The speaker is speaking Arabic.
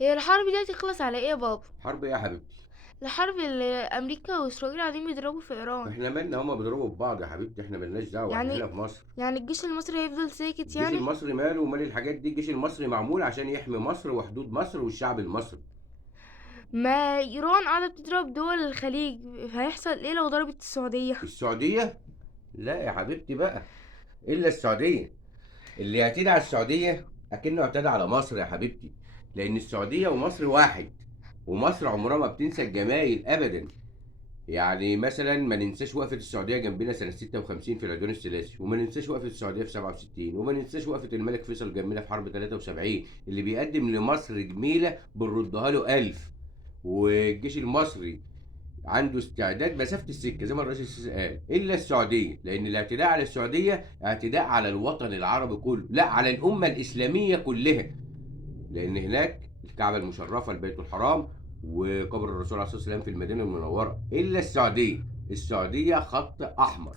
هي الحرب دي هتخلص على ايه يا بابا؟ حرب ايه يا حبيبتي؟ الحرب اللي امريكا واسرائيل قاعدين بيضربوا في ايران. احنا مالنا، هما بيضربوا في بعض يا حبيبتي، احنا ملناش دعوه، احنا يعني هنا في مصر. يعني الجيش المصري هيفضل ساكت الجيش يعني؟ المصري ماله ومال الحاجات دي؟ الجيش المصري معمول عشان يحمي مصر وحدود مصر والشعب المصري. ما ايران قاعده بتضرب دول الخليج، هيحصل ايه لو ضربت السعوديه؟ السعوديه؟ لا يا حبيبتي بقى، الا السعوديه. اللي يعتدي على السعوديه اكنه اعتدى على مصر يا حبيبتي، لان السعوديه ومصر واحد، ومصر عمرها ما بتنسى الجمايل ابدا. يعني مثلا ما ننساش وقفة السعودية جنبنا سنة 56 في العدوان الثلاثي، وما ننساش وقفة السعودية في 67، وما ننساش وقفة الملك فيصل جنبنا في حرب 73. اللي بيقدم لمصر جميلة بنردها له ألف. والجيش المصري عنده استعداد مسافة السكة زي ما الرئيس السيسي قال، إلا السعودية، لأن الاعتداء على السعودية اعتداء على الوطن العربي كله، لا على الأمة الإسلامية كلها. لان هناك الكعبه المشرفه البيت الحرام، وقبر الرسول عليه الصلاه والسلام في المدينه المنوره. الا السعوديه، السعوديه خط احمر.